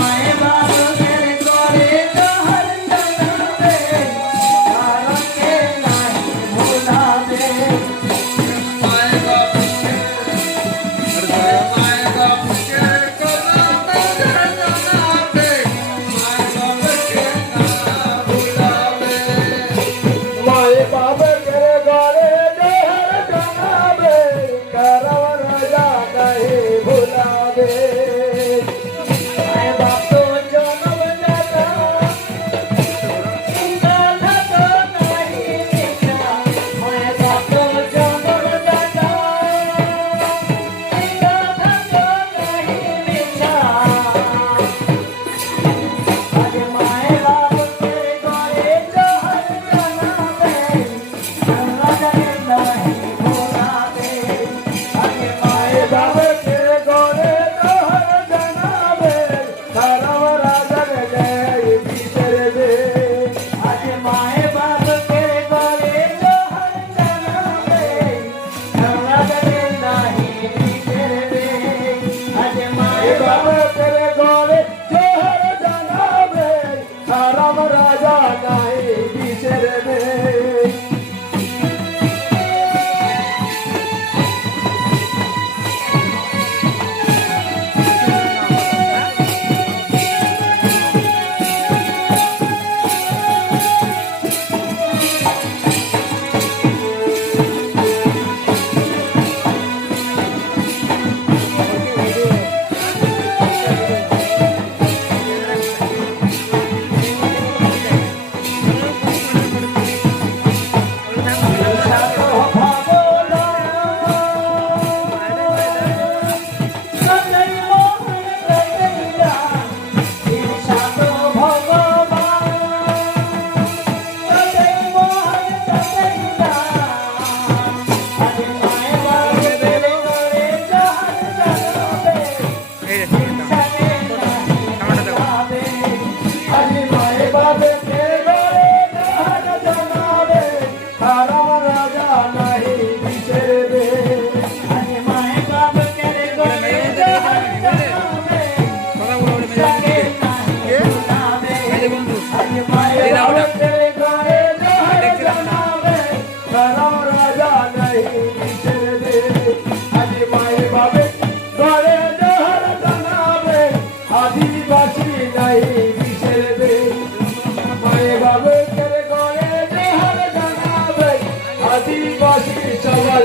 my আদিবাসী সবার